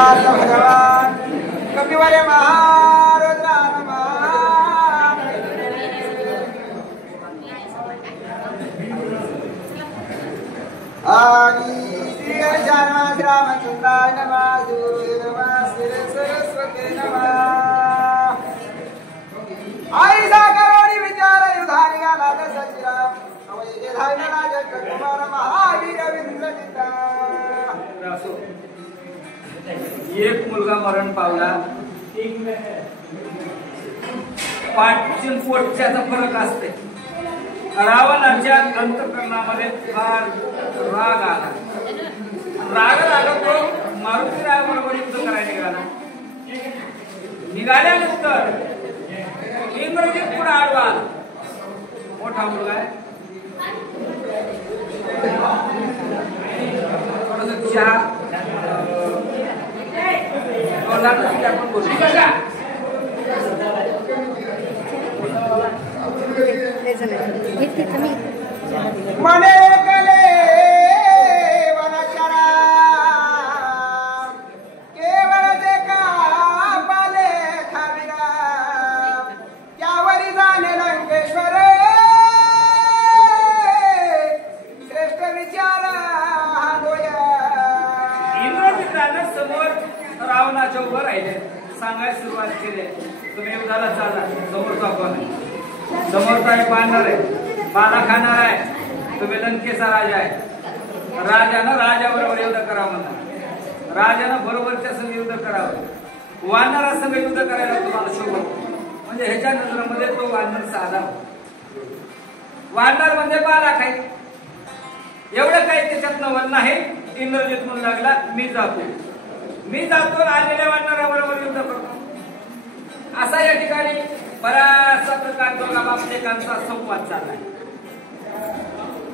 भगवान कपिवरे महारुद्रा आदि श्री गणेशाय रामचंद्राय नमः गुरुवे नमः श्री सरस्वती नमः आई साकरोणी विचार युधानिका नाथ सचिराम अवये धायना राज कुमार महावीर विंद्रजिता एक मुलगा मरण पावला पाठीच्या पोटच्याचा फरक असते रावणाच्या अंतःकरणामध्ये फार राग आला तो मारुती रायाबरोबर युद्ध करायला निघाल्यानंतर इंद्रजित पुढे आडवा आला मोठा मुलगा आहे थोडस चहा आपण बोलू मने कले वनचरा केवळ ते कापाले खाविरा त्यावरी जाणे लंकेश्वर श्रेष्ठ विचार इंद्रजितानं समोर रावणाच्या उभं राहिले सांगायला सुरुवात केली तुम्ही युद्धाला चाला समोरचा कोण समोरचा एक बांधणार आहे बाला खाणार आहे तुम्ही लंकेचा राजा आहे राजानं राजाबरोबर युद्ध करावं म्हणा राजानं बरोबरच्या संग युद्ध करावं वानरा संग युद्ध करायला तुम्हाला शोभत म्हणजे ह्याच्या नजरेमध्ये तो वानर साधा वानर म्हणजे बाला खाई एवढं काही त्याच्यात नवल नाही इंद्रजित म्हणू लागला मी जातो आलेल्या वानराबरोबर युद्ध करतो असा या ठिकाणी बराचसा प्रकार दोघा बापलेकांचा संवाद चाललाय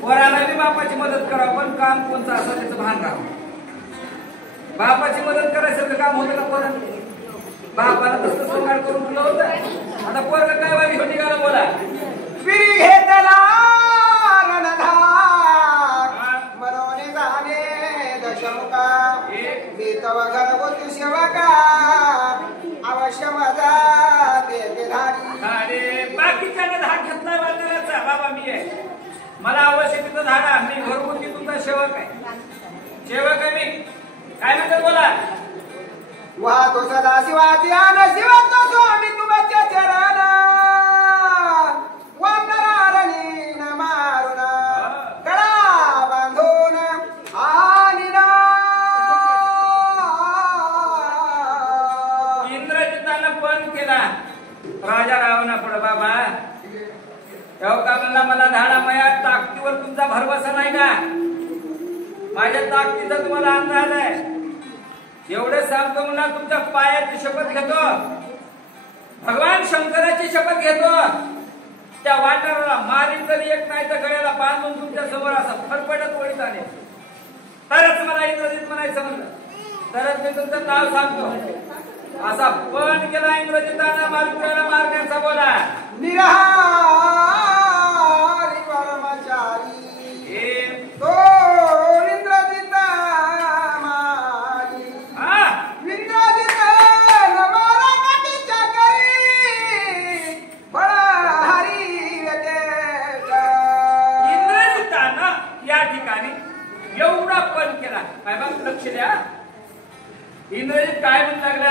पोराला बी बापाची मदत करावं पण काम कोणतं असं त्याचं भान राहावं बापाची मदत करायचं काम होतं का पोराला बापाला तसं संगाड करून तुला होतं आता पोरग काय वाली होती का बोला पिरी घेतला रणधार मनोने जाणे दशमुखा मी तव घरगुती सेवका अवश्य माझा बाकीच्याने धाक घेतला वानराचा बाबा मी आहे मला अवश्य तिथं धाडा मी घरगुती तुमचा सेवक आहे मी काय म्हणतो बोला वाहतो सदा शिवाची आन शिवतो स्वामी तुमच्या चरण वानरारणी न मारुन गळा बांधून आनिना इंद्रजितानं पण केला राजा रावणा पुढे बाबा तेव्हा मला धाडा माया ताकदीवर तुमचा भरवसा नाही का माझ्या ताकदीचा तुम्हाला अंदाज आहे एवढे सांगतो म्हणा तुमच्या पायाची शपथ घेतो भगवान शंकराची शपथ घेतो त्या वानराला मारी जरी एक नाही तर गळ्याला बांधून तुमच्या समोर असा फरफटत वळीत आले तरच मला इंद्रजित म्हणायचं म्हणलं तरच मी तुमचं नाव सांगतो असा पण केला इंद्रजितानं मारुतीला मारण्याचा बोला निराहारी परमचारी तो इंद्रजित मारी इंद्रजित नमाला कटीच्या करी बळाहारी इंद्रजितानं या ठिकाणी एवढा पण केला काय बघ लक्ष द्या इंद्रजित काय म्हणू लागला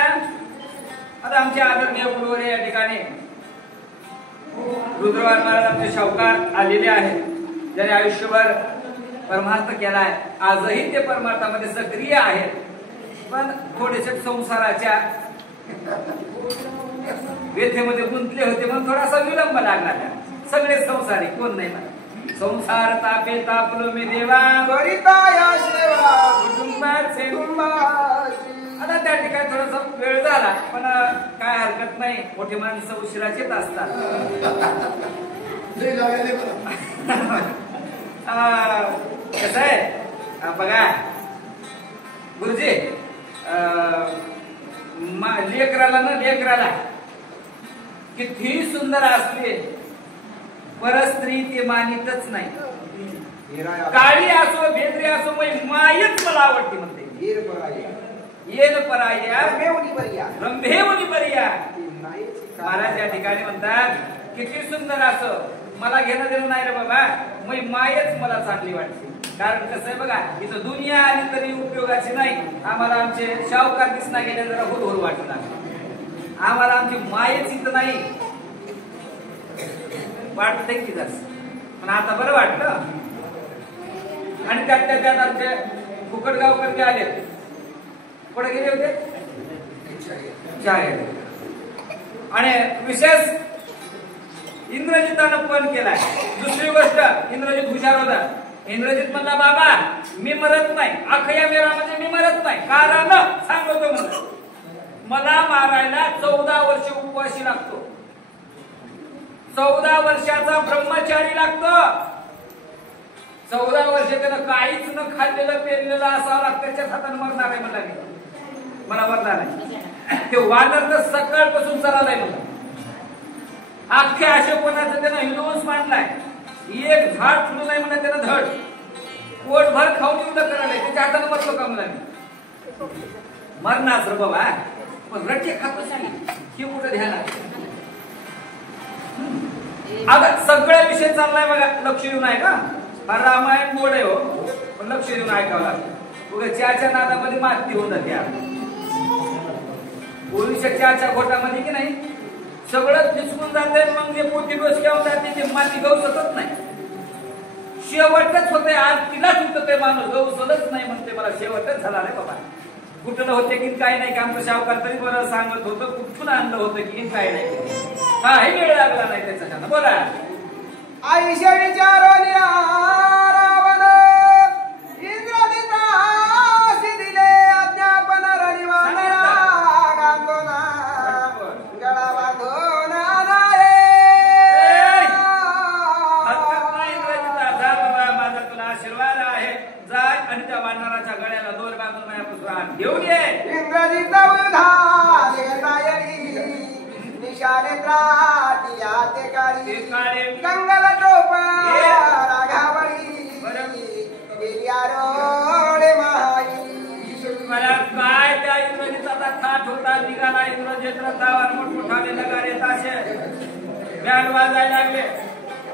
आता आमचे आदरणीय गुरुवर्य या ठिकाणी रुद्रवार महाराज आमचे शाहूकार आलेले आहेत ज्याने आयुष्यभर परमार्थ केलाय आजही ते परमार्थामध्ये सक्रिय आहेत पण थोडेसे संसाराच्या व्यथेमध्ये गुंतले होते म्हणून थोडासा विलंब लागला सगळे संसारी कोण नाही मला संसार तापे तापलो मी देवा गरिताया सेवा कुटुंबाचे आता त्या ठिकाणी थोडासा वेळ झाला पण काय हरकत नाही मोठी माणसं उशिराचीच असतात कसं आहे बघा गुरुजी लेकराला किती सुंदर असते परस्त्री ते मानितच नाही काळी असो भेद्री असो मायच मला आवडते म्हणते येन पराया रम्यवनी बरिया रंभेवनी पर्या. नाहीच महाराज या ठिकाणी म्हणतात किती सुंदर असं मला घेणं देणं नाही रे बाबा, मग मायच मला चांगली वाटते. कारण कसं आहे बघा, इथं दुनिया आली तरी उपयोगाची नाही. आम्हाला आमचे शाहूकार दिसना गेले जरा हुरहुर वाटत आम्हाला आमची मायच इथं नाही वाटतंय की जास्त, पण आता बरं वाटलं. आणि त्यात आमचे फुकटगावकर आले, कुठे गेले होते शाळेत. आणि विशेष इंद्रजितानं पण केलाय. दुसरी गोष्ट, इंद्रजित हुशार होता. इंद्रजित म्हणला बाबा मी मरत नाही, अखया मेळामध्ये मी मरत नाही. कारण सांगतो म्हणलं, मला मारायला 14 वर्ष उपवासी लागतो, 14 वर्षाचा ब्रह्मचारी लागतो. 14 वर्ष त्यानं काहीच न खाल्लेलं पेरलेलं असावं लागतं, त्याच्याच हाताने मरणार आहे म्हणला मी. मला मरणार आहे. ते वानर तर सकाळपासून चरालाय म्हणलं. अख्ख्या अशोकवनाचं त्यानं हिंदूच मांडलाय. एक झाड फुलं नाही म्हणा त्यानं धड पोटभर खाऊन येऊन करायला त्याच्या हाताने मरतो का म्हणा मी. मरणार रे बाबा, पण रट्टे खातो सांग हे कुठं ध्यान आहे. आता सगळा विषय चाललाय बघा, लक्ष देऊन आहे का. हा रामायण बोर्ड आहे हो, पण लक्ष देऊन ऐकावं लागतं. उगा च्याच्या नादामध्ये माती होऊन जाते. पोलीसच्या च्याच्या घोटामध्ये की नाही सगळं दिसून जाते. मग जे पोटी डोसक्यावर जाते ते माती गहू सकत नाही. शेवटच होते, आज तिलाच उठते माणूस, गहू सलच नाही म्हणते. मला शेवटच झाला रे बाबा. कुठलं होते की काय नाही. आमचं शाहूकार तरी बरं सांगत होतं, कुठून आणलं होतं की काय नाही. हा हे वेळ लागला नाही त्याच्यानं. बोला आयुष्य विचारोनी रावण इंद्रजितासी दिले अज्ञापन रविवान गांधो ना गळा बांधो ना माझा तुला आशीर्वाद आहे. जा आणि त्या वानराच्या गळ्याला दोर बांधून माझ्यापासून घेऊन ये. इंद्रजित निशानेत्राती आते काळी कंगल टोपा राघावळी रोडे माई. मला काय त्या इंद्रजिताचा थाट होता. निघाला इंद्रजित रथावर मोठमोठाले नगारे ताशे बँड वाजायला लागले.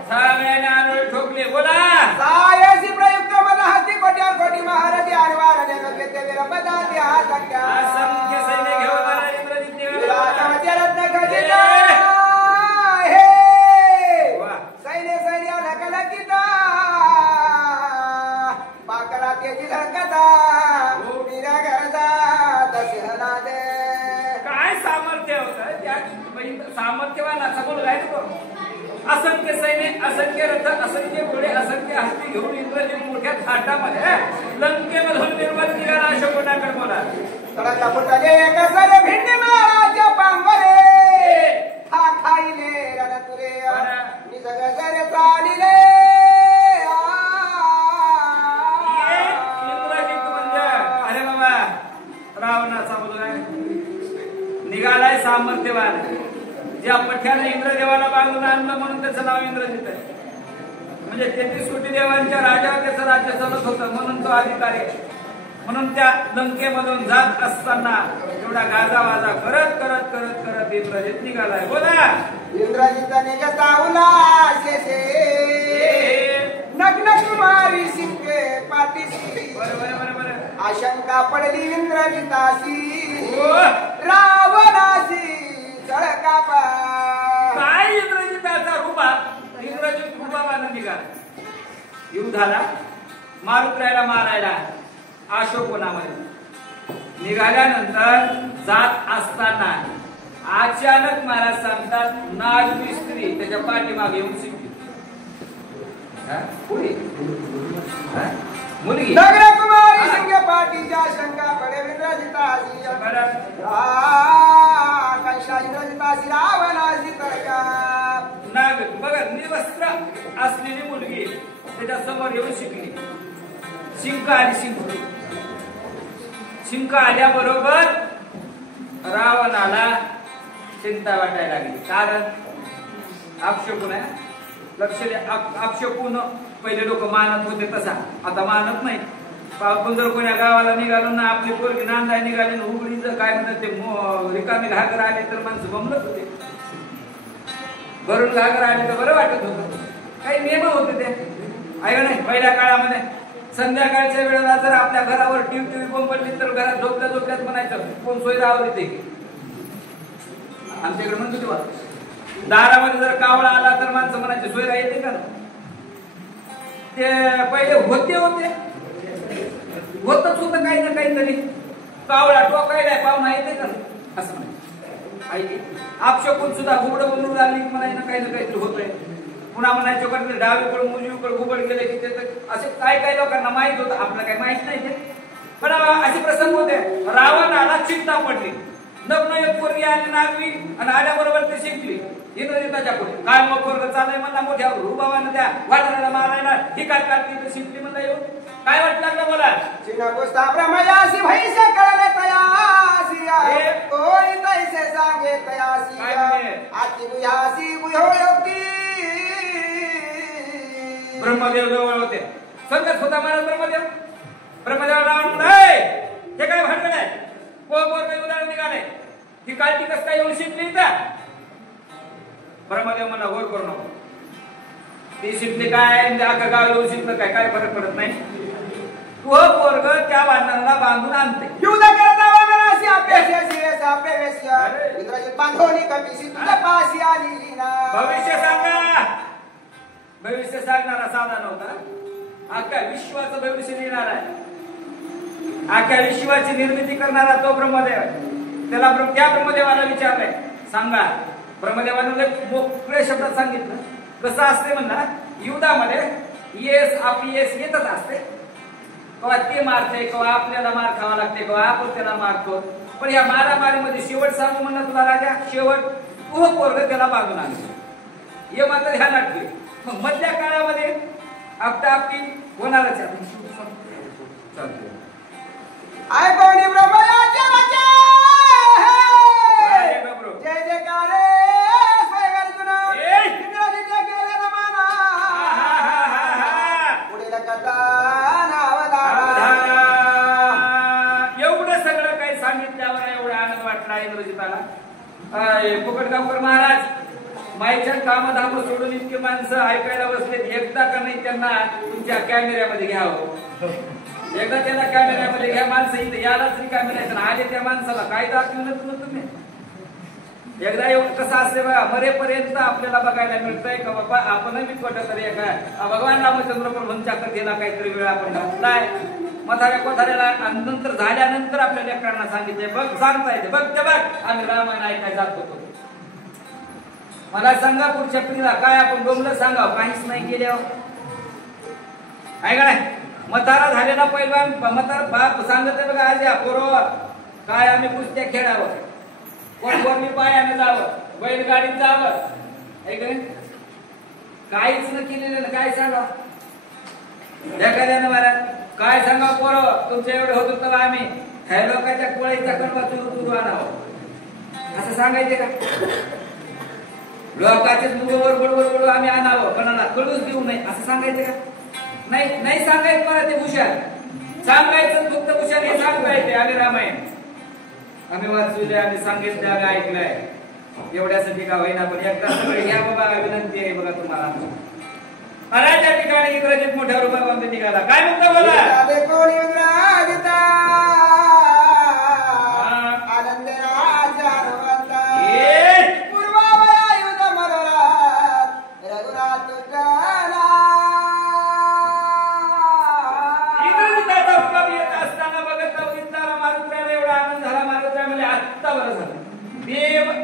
सगळ्याने आरोळी ठोकले. बोला सायसी प्रयुक्त मला हत्ती कोट्या कोटी महारथी आणि वारणे नव्हे वीरपदाती हातक्या असंख्य सैन्य घेऊन आला इंद्रजित विराटामध्ये रत्न खचित हे सैन्य सैन्य ढकलकिता पाकरा तेजी धडकता वीरा गरजा दशहना दे. काय सामर्थ्य होतं त्या सामर्थ्यवान असा बोल काय तो. असंख्य सैन्य, असंख्य रथ, असंख्य घोडे, असंख्य हत्ती घेऊन इंद्रजित मोठ्या थाटामध्ये लंकेमधून निर्माण निघाला अशोकवनाकडे. बोला तडाच्या फुटाले कसरे भिंडी महाराजा पांगरे खा खाईले रणतुरे निसर्ग जरे चालिले. इंद्रजित म्हणजे अरे बाबा रावणाचा मुलगा निघालाय सामर्थ्यवान. ज्या पठ्याने इंद्रदेवाला बांधून आणलं म्हणून त्याचं नाव इंद्रजित आहे. म्हणजे 33 कोटी देवांच्या राजावर त्याचं राज्य चालत होतं म्हणून तो अधिकारी. म्हणून त्या लंकेमधून जात असताना एवढा गाजावाजा करत करत करत करत इंद्रजित निघालाय. बोला इंद्रजिताने गतावला शेषे नग्न कुमारी शिंके पाठीशी. बरोबर आशंका पडली इंद्रजिताशी रावणाशी चळका पा. काय इंद्रजिताचा रूपा. इंद्रजित रूपावानं निघाला युद्धाला मारुत्रायला मारायला अशोकवनामध्ये. निघाल्यानंतर जात असताना अचानक महाराज सांगतात नागरी स्त्री त्याच्या पाठीमागे येऊन शिकली. मुलगी नगर कुमारी शिंगे पाठीच्या शंका पडे इंद्रजिताशी इंद्रजिताशी रावणाशी तडका. नाग बघा निर्वस्त्र असलेली मुलगी त्याच्या समोर येऊन शिकली. शिंक आली. शिंक आल्याबरोबर रावणाला चिंता वाटायला लागली. कारण अपशकुन आहे. लक्ष द्या, अपशकुन पहिले लोक मानत होते तसा आता मानत नाही. आपण जर कोण्या गावाला निघालो ना आपली पोरगी नांदाय निघाली ना उघडीचं काय म्हणतात ते रिकामी घागर आले तर माणसं बमलत होते. भरून घागर आले तर बरं वाटत होतं. काही नियम होते ते आहे का नाही. पहिल्या काळामध्ये संध्याकाळच्या वेळेला जर आपल्या घरावर टीव्ही बंद पडली तर घरात झोपल्या झोपल्यात म्हणायचं कोण सोयरावर येते. आमच्याकडे म्हणतो तेव्हा दारामध्ये जर कावळा आला तर माणसं म्हणायचे सोयरा येते का. ते पहिले होतच होतं काही ना काहीतरी. कावळा टोकायला पाहुणा येते का असं म्हणायचं. आपशकून सुद्धा घुबड बनवून लागली म्हणाय ना काही ना काहीतरी होतंय. पुन्हा म्हणायचं कडे डावीकडून उजवीकडे घुबड गेले की ते असे काय लोकांना माहित होतं. आपल्याला काही माहित नाही ते. पण असे प्रसंग होते. रावणाला चिंता पडली. नवनवीन पोरगी आली नागवी आणि आल्याबरोबर ते शिकली इंद्रजिताच्या पुढे. काय मग पोरग चाललंय म्हणला मोठ्या रुबाबानं त्या वाटाण्याला मारायला ही काय काढली तर शिकली म्हणला येऊ. काय वाटलं लागलं बोला. चिना पुस्ता प्रमयासी भैसे कळले तयासिया कोई तैसे सांगे तयासिया आती बुयासी बुयो योगी. ब्रह्मदेव जवळ होते. संकट होता महाराज ब्रह्मदेव. ब्रह्मदेवाला म्हणून हे काय भांडण आहे. पोरग उदाहरण निघाले ही काळजी कस काय येऊन शिकली इथं. ब्रह्मदेव म्हणा गोड करू नको. ती शिकली काय अख्खं गाव येऊन शिकलं काय काय फरक पडत नाही. तू पोरग त्या बांधणाला बांधून आणते. युद्ध करता वगैरे अपेक्षा इंद्रजित बांधवणी कमीशी तुझ्या पाशी आली ना. भविष्य सांगा. भविष्य सांगणारा साधा नव्हता. अख्ख्या विश्वाचं भविष्य लिहिणार आहे. अख्ख्या विश्वाची निर्मिती करणारा तो ब्रह्मदेव. त्याला त्या ब्रह्मदेवाला विचारलंय सांगा. ब्रह्मदेवाने मोकळ्या शब्दात सांगितलं कसं असते म्हणला. युद्धामध्ये येस अपयेस येतच असते. केव्हा ते मारते केव्हा आपल्याला मार खावा लागते केव्हा आपण त्याला मारतो. पण या मारामारीमध्ये शेवट सांगू म्हणलं तुला राजा शेवट तू पोरग त्याला बांधून आणलं. हे मात्र ध्यानात ठेव. मग मधल्या काळामध्ये आपली होणारच चालते. आय कोणी ब्रह्मयाचे वचन जय जयकार स्वयंर्जुन इंद्रजित केले नमना पुढील कथा नावधारा. एवढं सगळं काही सांगितल्यावर एवढा आनंद वाटला इंद्रजिताला. फुकटगावकर महाराज माईच्या कामधाम सोडून इतके माणसं ऐकायला बसलेत. एकदा का नाही त्यांना तुमच्या कॅमेऱ्यामध्ये घ्यावं. एकदा त्याला कॅमेऱ्यामध्ये घ्या. माणसं इथे यालाच रिकामी नाही आले त्या माणसाला काय दाखवलं तुम्ही. एकदा एवढं कसं असते बघा मरेपर्यंत आपल्याला बघायला मिळतंय का बाबा आपणही कुठं तरी एका भगवान रामचंद्र प्रभूंच्या कथेला काहीतरी वेळ आपण घातलाय. म्हाताऱ्या कोठाऱ्याला नंतर झाल्यानंतर आपल्या लेकरांना सांगितलंय बघ सांगता येते बघ ते बघ आम्ही रामायण ऐकाय जात होतो. मला सांगा पुढच्या पिढीला काय आपण डोंगलं सांगावं काहीच नाही केल्यावर आहे का नाही. म्हातारा झालेला पैलवान म्हातारा बाप सांगत बघा आज या पोरोवर काय आम्ही कुस्त्या खेळावं कोणी पायाने जावं बैलगाडीत जावं आहे का नाही. काहीच न केलेलं काय सांगा. एखाद्यानं महाराज काय सांगा पोरं तुमच्या एवढं होत होतं आम्ही ह्या लोकांच्या कोळीचा कडवा चुरू आणावं असं सांगायचे का. लोकांचे मुळवर बडबड आम्ही आणावं कोणाला कळूच देऊ नये असं सांगायचे का. नाही नाही सांगायचं मला ते भूषण सांगायचं फक्त भूषण हे सांगायचे. आम्ही रामायण आम्ही वाचले आम्ही सांगितले आम्ही ऐकलंय एवढ्यासाठी का होईना. पण एकदा सगळे घ्या बाबा विनंती आहे बघा तुम्हाला. महाराज या ठिकाणी इंग्रजीत मोठ्या रूपामध्ये निघाला काय म्हणता बोला.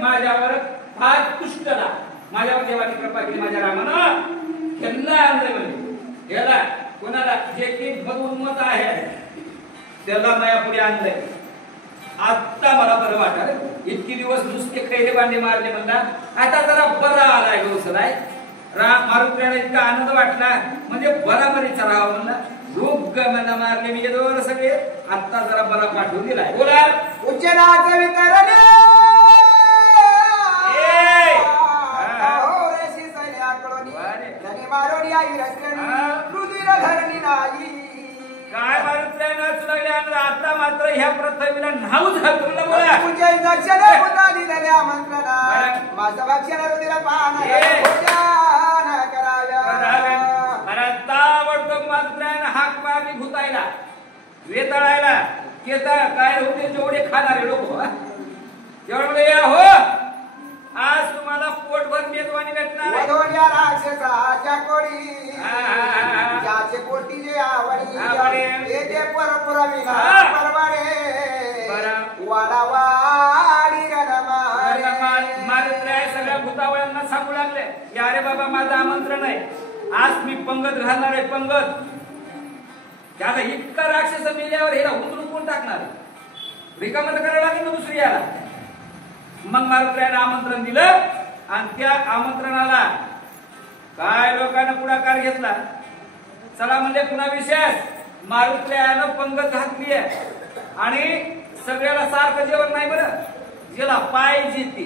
माझ्यावर फार तुष्टला माझ्यावर देवाची कृपा केली माझ्या रामानं त्यांना आणलंय म्हणजे याला कोणाला जे की भगवन्मत आहे त्याला माझ्या पुढे आणलंय. आता मला बरं वाटलं. इतकी दिवस नुसते खैरे बांधे मारले म्हणला आता जरा बरा आलाय गवसलाय. मारुतीला इतका आनंद वाटला म्हणजे बराबरीचा राहावं म्हणला. रोग मला मारले मी दोन सगळे आता जरा बरा पाठवून दिलाय. बोला उच्चनाचं वितरण काय मारुती मात्र ह्या पृथ्वीला नावच घालून बोला तुझ्या दक्षिण होता दिलेल्या मंत्रना माझा भक्षण रुधिर पान कराव्या मला ताबडतोब मात्राने हाक मारली भूतायला वेताळायला केता काय होते जेवढे खाणारे लोक जेवढे या हो आज तुम्हाला पोटभर मेजवानी भेटणार वधोल्या राक्षसाच्या कोडी ज्याचे पोटी जे आवडी येते परपुरविना परवाडे वाडावाडी मारे सगळ्या भूतावळ्यांना सांगू लागले की अरे बाबा माझं आमंत्रण आहे आज मी पंगत घालणार आहे पंगत त्याला इतका राक्षस मेल्यावर हे उचलून टाकणार रिकामं करायला लागेल ना दुसरी याला मग मारुत्र्यानं आमंत्रण दिलं आणि त्या आमंत्रणाला काय लोकांना पुढाकार घेतला चला म्हणजे पुन्हा विशेष मारुत्र्यानं पंगत घातली आहे आणि सगळ्याला सारखं जेवण नाही बरं ज्याला पाहिजे ते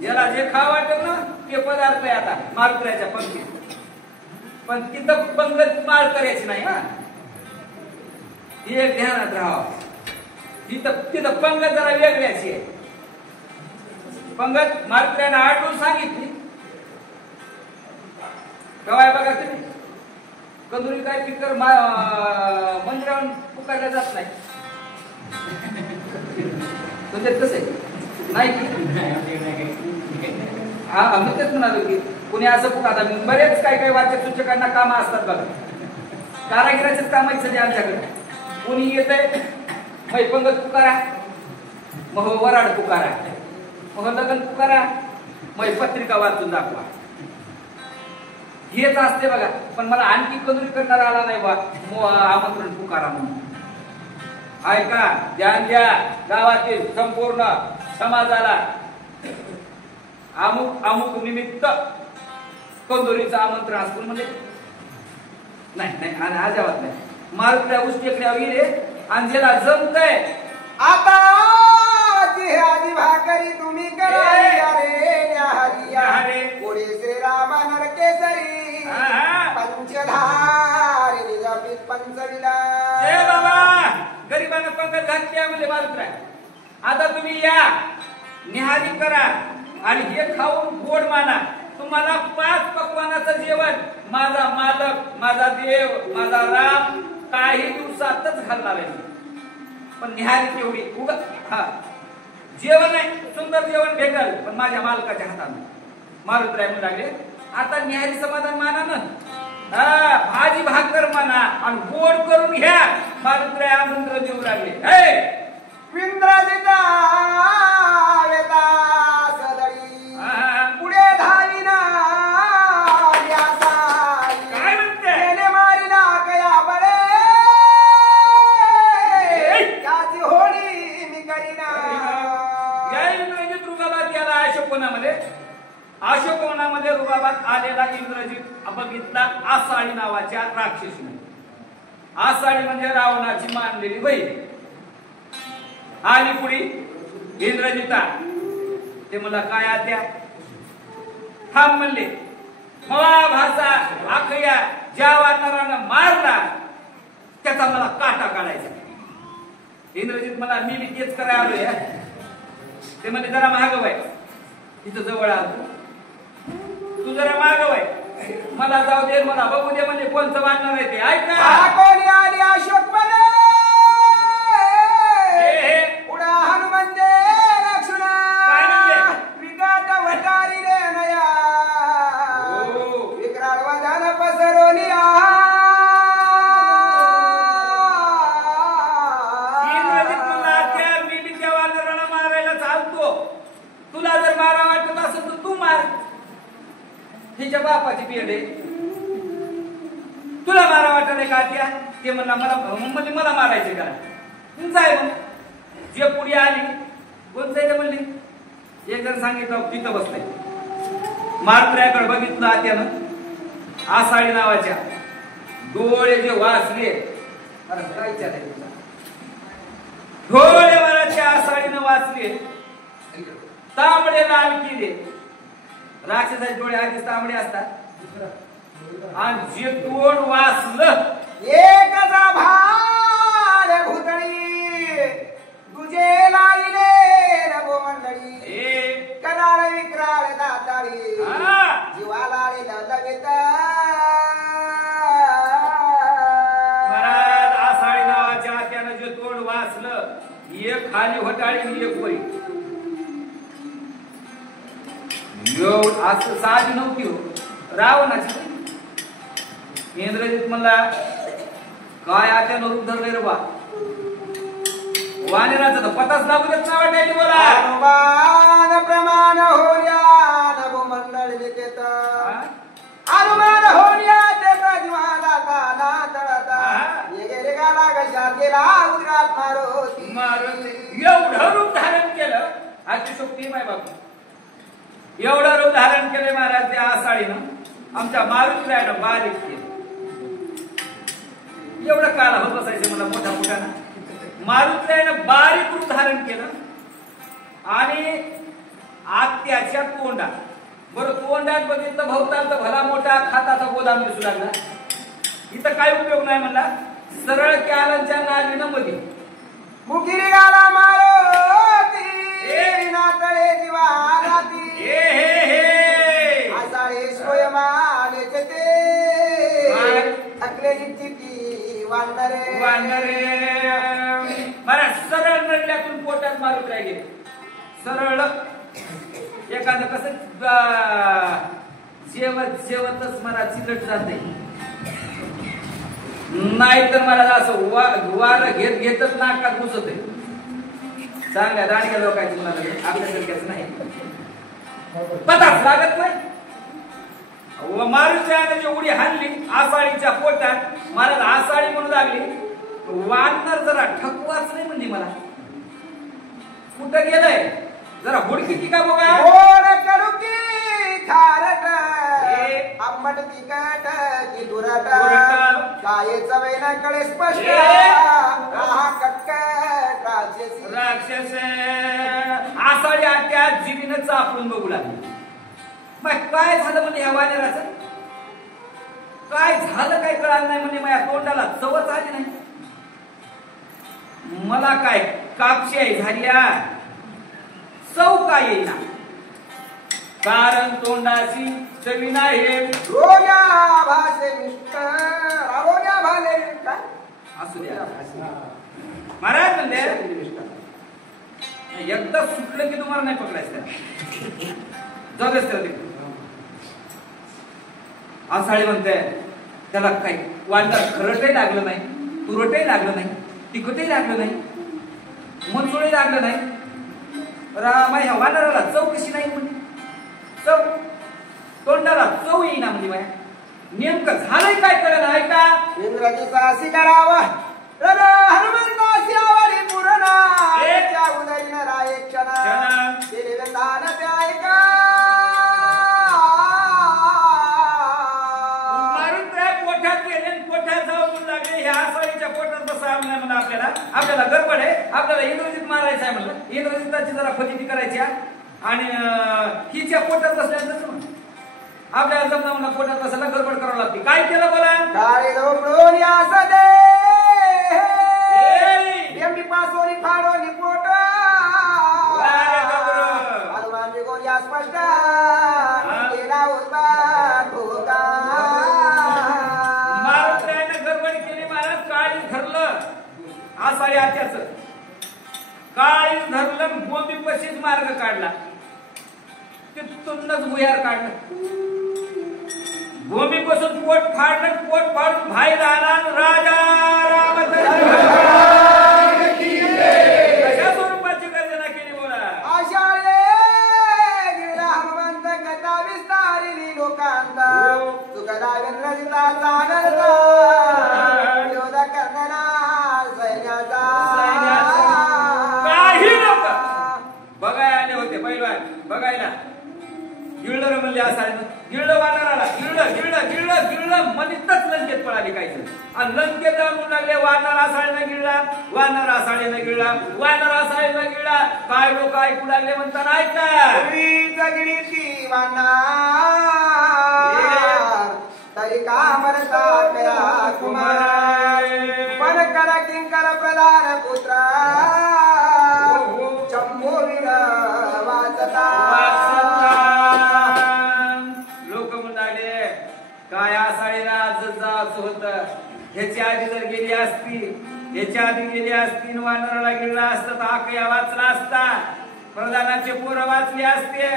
ज्याला जे खावं वाटेल ना ते पदार्थ आहे आता मारुत्र्याच्या पंगतीत पण तिथं पंगत माळ करायची नाही हा हे ध्यानात राहावं तिथं पंगत जरा वेगळ्याची आहे पंगत मारुत्र्यानं आठवून सांगितली कवाय बघा तुम्ही कंदुरी काय पिकर मंदिरावर पुकारल्या जात नाही तुमच्यात कसं आहे नाही हा मी तेच म्हणालो की कुणी असं पुकारता बरेच काय वाचक सूचकांना कामं असतात बघा कारागिराचेच काम आहेत सध्या आमच्याकडे कोणी येतंय मै पंगत पुकारा मग वराड पुकारा मग लग्न पुकारा मै पत्रिका वाचून दाखवा हेच असते बघा पण मला आणखी कंदुरी करणार आला नाही बा आमंत्रण पुकारा म्हणून ऐका ध्यान द्या गावातील संपूर्ण समाजाला अमुक अमुक निमित्त कंदुरीचं आमंत्रण असतं म्हणजे नाही अजिबात नाही मारुत्र्या उष्टेकड्यावर गेले आणि ज्याला जमतंय आता आधी भाकरी तुम्ही करारे पुढे श्रीराम नरकेसरी पंचधारी पंचविला बाबा गरिबांना पंगत घातली म्हणजे मारुत्र्या आता तुम्ही या निहारी करा आणि हे खाऊन गोड माना तुम्हाला 5 पक्वानाचं जेवण माझा मालक माझा देव माझा राम काही दिवसातच घालणार आहे पण निहारी तेवढी हा जेवण नाही सुंदर जेवण भेटल पण माझ्या मालकाच्या हाताने मारुत्र्या म्हणू लागले आता निहारी समाधान माना ना भाजी भाकर माना आणि गोड करून घ्या मारुत्र्या आमंत्रण देऊ लागले इंद्रजिता वेता सदळी पुढे धाविना काय म्हणते मारिला कया बळे त्याची होळी मी करीना या इंद्रजित रुबाबात याला अशोकवनामध्ये रुबाबात आलेला इंद्रजित बघितला आसाळी नावाच्या राक्षसीने आसाळी म्हणजे रावणाची मानलेली बहीण आली पुढी इंद्रजिता ते मला काय आत्या थांब म्हणले मवा भाषा आखया ज्या वानरानं मारला त्याचा मला काटा काढायचा इंद्रजित मला मी तेच करायला आलोय ते म्हणजे जरा मागवाय तिथं जवळ आलो तू जरा मागवाय मला जाऊ दे मला बघू दे म्हणजे कोणचं वानर आहे ते ऐका कोणी आली अशोक बने उडा हनुमंते लक्ष्मणा विकाट वटारी रे नया विक्राळ वदन पसरोलिया मी बी त्या वानराला मारायला चालतो तुला जर मारा वाटत असेल तर तू मार हिच्या बापाची पेड आहे तुला मारा वाटत आहे का त्या ते म्हणला म्हणजे मला मारायचे का जाय मग जे पुढे आली कोण जायचं म्हणली एक जण सांगितलं तिथं बसलंय मारुत्र्याकडे बघितलं आत्यानं आसाळी नावाच्या डोळे जे वाचले डोळे वराच्या आसाळीनं वाचले तांबडे लाल केले राक्षसाचे डोळे आधीच तांबडे असतात आणि जे तोंड वाचलं एकचा भार भूतळी तुझे लाईले रघो मंडळी कराळ विक्राळ दाताळी जीवाला लवित महाराज आषाढी नावाच्या त्यानं जे तोंड वाचलं एक खाली होटाळी आणि एक वरी असं साधी नव्हती हो रावणाची इंद्रजित म्हणला काय आत्यानं रूप धरले रे बा वानेराचा तर पताच लागू देत ना वाटायची बोला अनुमान प्रमाण होर्या भूमंडळ वितेत अनुमान होर्या देता जीवाला ताना तळता येगे गाला गशा गेला उदरात मारोती एवढं रूप धारण केलं अतिशोक्ती माय बापू एवढं रूप धारण केले महाराज त्या आषाढीनं आमच्या मारुतीला बारीक केलं एवढं काळ होत बसायचं मला मोठ्या मोठ्यानं मारुतीला बारीक रूप धारण केलं आणि आत्याच्या तोंडात बरं तोंडात बघितलं भवताल तर भला मोठा खाताचा गोदाम दिसू लागला इथं काय उपयोग नाही म्हणला सरळ कॅलनच्या नालीनं मध्ये मुखिरी गाला मारोती नातळे जीवालाती आषाढी स्वयमानेचे ते अकलेची ती वांडरे मला सरळ नडल्यातून पोटात मारुत राहिले सरळ एखादं कसं जेवतच मला चिलट जाते नाही तर मला असं वार घेतच नाकात घुसत आहे चांगल्या दांडग्या लोकांची मला आपल्यासारख्याच नाही पताच लागत नाही मारुतीने जी उडी हाणली आषाढीच्या पोटात मला आषाढी म्हणून लागली वानर जरा ठकवाच नाही म्हणजे मला कुठं गेलंय जरा हुडकी ती का बघा आंबट तिखट की दुरट काय चवैनाकडे स्पष्ट कटकट राक्षस आषाढी आत्या जिबीनं चापून बघू लागली मग काय झालं म्हणजे या वानराचं काय झालं काय कळालं नाही म्हणजे माझ्या तोंडाला चवच आली नाही मला काय कापशी आहे झाल्या चव काय येईना कारण तोंडाची चवी नाही रोग्या भाषे रोग्या भाले काय असू द्या महाराज म्हणले एकदा सुटलं की तुम्हाला नाही पकडायचं जाऊच त्याला आषाढी म्हणते त्याला काही वाटलं खरटही लागलं नाही तुरटही लागलं नाही तिखटही लागलं नाही मनसुळही लागलं नाही रामा ह्या वानराला चव कशी नाही म्हणजे चव तोंडाला चव येईना म्हणजे बाया नेमकं झालंय काय कळलं नाही का इंद्रजीचा अशी करावा हनुमंतासी आवडी पूर्ण त्या उदरी नराय क्षणा केले दान त्या ऐका मारून त्या पोटात गेले पोटात जाऊन लागले ह्या आषाढीच्या पोटात बसा म्हणलं आपल्याला गडबड आहे आपल्याला इंद्रजित मारायचं आहे म्हणलं इंद्रजिताची जरा फजिती करायची आणि हिच्या पोटात बसल्यानंतर आपल्याला जमना म्हणा पोटात बसायला गडबड करावं लागते काय केलं बोला काळे झोपडून या सदे एमडी पासोनी फाडोनी पोट हनुमान बिगोन या स्पष्ट केला उद्भा ठोका महाराष्ट्राने गडबड केली महाराज काळी धरलं आषाढी आत्याचं काळी धरलं बोंबी पशीच मार्ग काढला तिथूनच भुयार काढलं भूमी पासून पोट फाडलं पोट फाडून बाहेर आला राजा रामचंद्र कशा स्वरूपाची गर्जना केली बोला आषाढे गिरा हनुमंत कथा विस्तारिली लोकांता तुकदा इंद्रजिता चालता योध करणारा सैन्याचा काही लोक बघायला आले होते पैलवान बघायला गिळलं म्हणले असायचं गिळलं वानराला गिळलं मनीतच लंकेत पळाली काय आणि लंकेत जाऊन लागले वानर आसाळीनं गिळला वानर आसाळीनं गिळला वानर आसाळीनं गिळला काय लोक ऐकू लागले म्हणताना ऐका जगडीची वानर तरी का म्हणता कुमार पण शंकर किंकर प्रधान पुत्र चंबोवीर वाचता लोक म्हणाले काय आसाळीला आज जायचं होतं. ह्याची आधी जर गेली असती, ह्याच्या आधी गेली असती, वानराला गेला असता तर आकया वाचला असता, प्रधानाचे पोरं वाचले असते,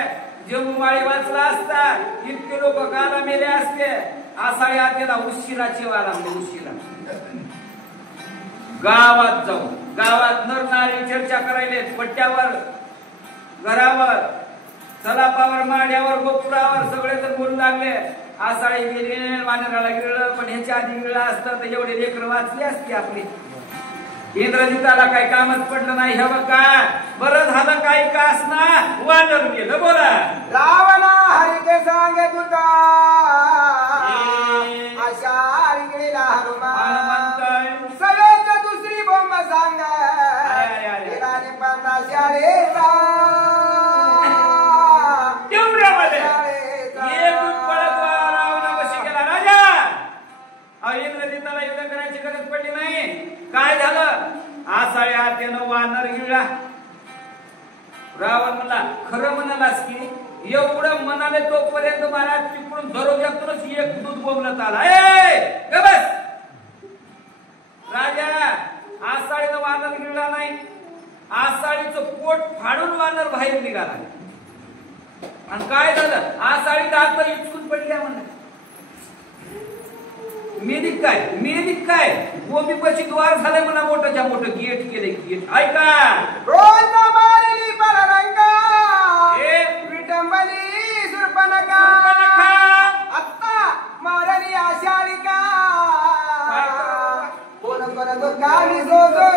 जमुमाळी वाचला असता, इतके लोक काला मेले असते. आसाळी आतेला उशिरा चिवाला म्हणजे उशिरा गावात जाऊन गावात नर नारी चर्चा करायले, पट्ट्यावर, घरावर, सलापावर, माड्यावर, गोपुरावर सगळे जण बोलू लागले. आसाळी गेली, वानराला गिळलं, पण ह्याच्या आधी गिळलं असतं तर एवढे लेकर वाचली असती आपली. इंद्रजिताला काही कामच पडलं नाही. हे बघा बरं झालं काही का असणार वानर गेलं. बोला रावणा हरिके सांगे तुका आषाढी गेला हनुमान सगळ्यात दुसरी बोंब सांग राणी पांडा शाळेचा तेवढ्यामध्ये एक पळत रावणापाशी गेला. राजा इंद्रजिताला युद्ध करायची गरज पडली नाही. काय झालं? आसाळी आत्यानं वानर गिळला. रावण म्हणला खरं म्हणालास की? एवढं म्हणाले तोपर्यंत महाराज तिकडून दरोज्यातूनच एक दूध बोंबलत आला. बस राजा, आसाळीनं वानर गिळला नाही, आसाळीचं पोट फाडून वानर बाहेर निघाला. आणि काय झालं? आसाळी दात इचकून पडल्या म्हणा. मेदिक काय मेदिक काय गोपीपाशी द्वार झाले म्हणा, मोठ्याच्या मोठं गेट केले. गेट ऐका रोज मारली बलरंगा विटंबली सुरपनका आत्ता मारली आषाढिका कोण करतो काळी जोजो.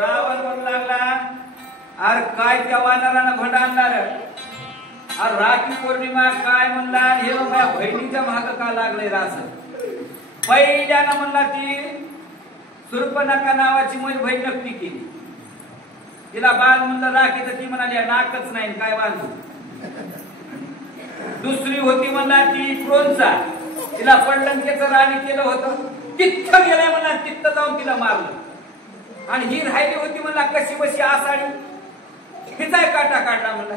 रावण म्हणू लागला अरे काय त्या वानरानं भंड आणणार. अरे राखी पौर्णिमा काय म्हणला, हे माझ्या बहिणीच्या माग का लागले रास. पहिल्यानं म्हणला ती सुरपनका नावाची माझी बहीण नक्की केली. तिला बाल म्हणलं राखी तर ती म्हणाली नाकच नाही काय बांधू. दुसरी होती म्हणला ती क्रोनचा, तिला पडलंकेचं राणी केलं होतं, तिथं गेलाय म्हणला, तिथं जाऊन तिला मारलं. आणि ही राहिली होती म्हणला कशी बशी आसाळी, हिचाय काटा काढला म्हणला.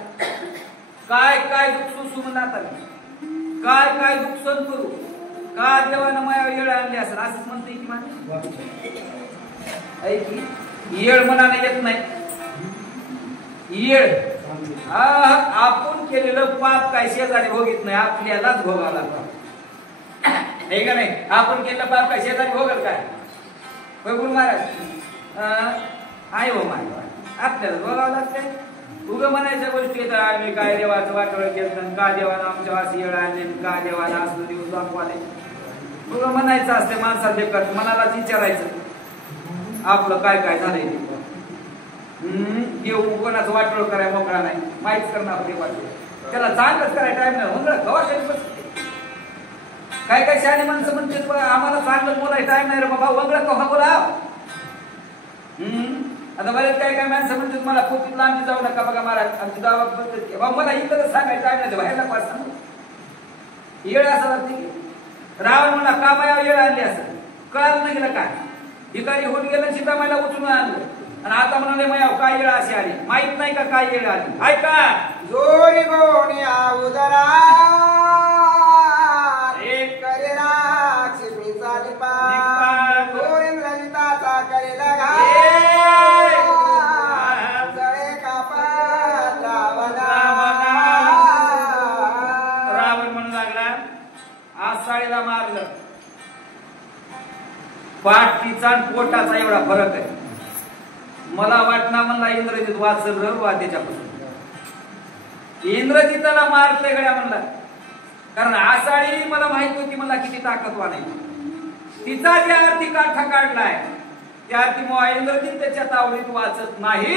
काय काय दुःख सोसू म्हणला आता, काय काय दुःख सहन करू, का देवानं माया येळ आणली असेल असंच म्हणते की माझी येळ मनाने येत नाही. येळ आपण केलेलं पाप काय शेजारी भोगीत नाही, आपल्यालाच भोगावं लागतं. हे का नाही? आपण केलेलं पाप काय शेजारी भोगल काय? गुरु महाराज आहे हो माझ्या, आपल्याला भोगावं लागतंय. उगं म्हणायच्या गोष्टी येतात आम्ही काय देवाचं वाटोळं केलं, का देवानं आमच्या अशी येळ आणली, का देवाला असं दिवस दाखवाले. उगं म्हणायचं असते माणसाला देखत, मनालाच विचारायचं आपलं काय काय झालंय. देव कोणाचं वाटोळ करायला मोकळा नाही, माहीत करणार देवाचं. त्याला चांगलंच करायला टाइम नाही. मंगळ कवा काय काय शहाणे माणसं म्हणते आम्हाला चांगलं बोलायला टाइम नाही रे बाबा, वगळं कव्हा बोला. आता बरेच काय काय माणसं म्हणतात मला पोतीतला आमची जाऊ नका बघा महाराज, आमची जावा पद्धत मला इकडं सांगायचं टाइम नाही, बाहेरला पास सांगू येळ असं लागते की. रावण म्हणला का माया येळ आणली असं कळालं नाही गेलं काय. भिकारी होऊन गेलं, सीतामाईला उचलून आणलं आणि आता म्हणाले माया काय येळ अशी आली, माहित नाही का काय येळ आली. ऐका जोरी गोण्या उदरा एक करेला क्षिपणीचा निपात इंद्रजिताचा करेला जळे कापत रावण म्हणू लागला आसाळीला मारलं, पाठीचा आणि पोटाचा एवढा फरक आहे. मला वाटणार म्हणला इंद्रजित वाचल वा त्याच्यापासून. इंद्रजिताला मारतंय गड्या म्हणला, कारण आसाळी मला माहित होती मला किती ताकदवान आहे. तिचा ज्या अर्थी काठा काढलाय त्या अर्थी इंद्रजित त्याच्या तावडीत वाचत नाही.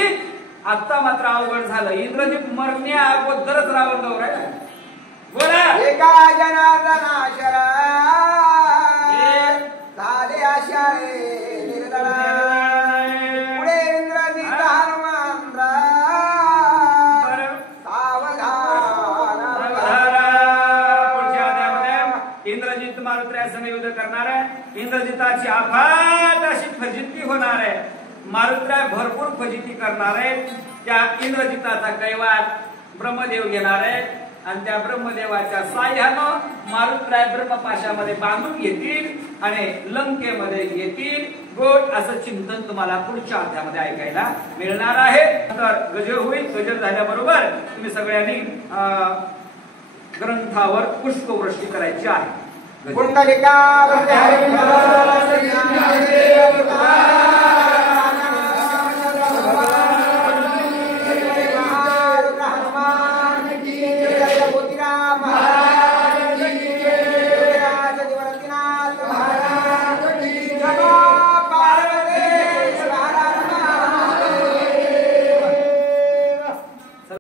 आता मात्र अवघड झालं, इंद्रजित मरण्या अगोदरच रावण गौर आहे. बोला एका जनार्दना शरा झाले आशाळे निर्दळा पुढे इंद्रजित हनुमान सावधान. पुढच्या अध्यायामध्ये इंद्रजित मारुत्र्यास इंद्रजिताची अफाट अशी फजिती होणार आहे. मारुतराय भरपूर फजिती करणार आहेत. त्या इंद्रजिताचा कैवार ब्रह्मदेव घेणार आहेत आणि त्या ब्रह्मदेवाच्या साह्यानं मारुतराय ब्रह्मपाशामध्ये बांधून घेतील आणि लंकेमध्ये येतील. गोड असं चिंतन तुम्हाला पुढच्या अध्यायामध्ये ऐकायला मिळणार आहे. तर गजर होईल. गजर झाल्याबरोबर तुम्ही सगळ्यांनी ग्रंथावर पुष्पवृष्टी करायची आहे. कुंडलिका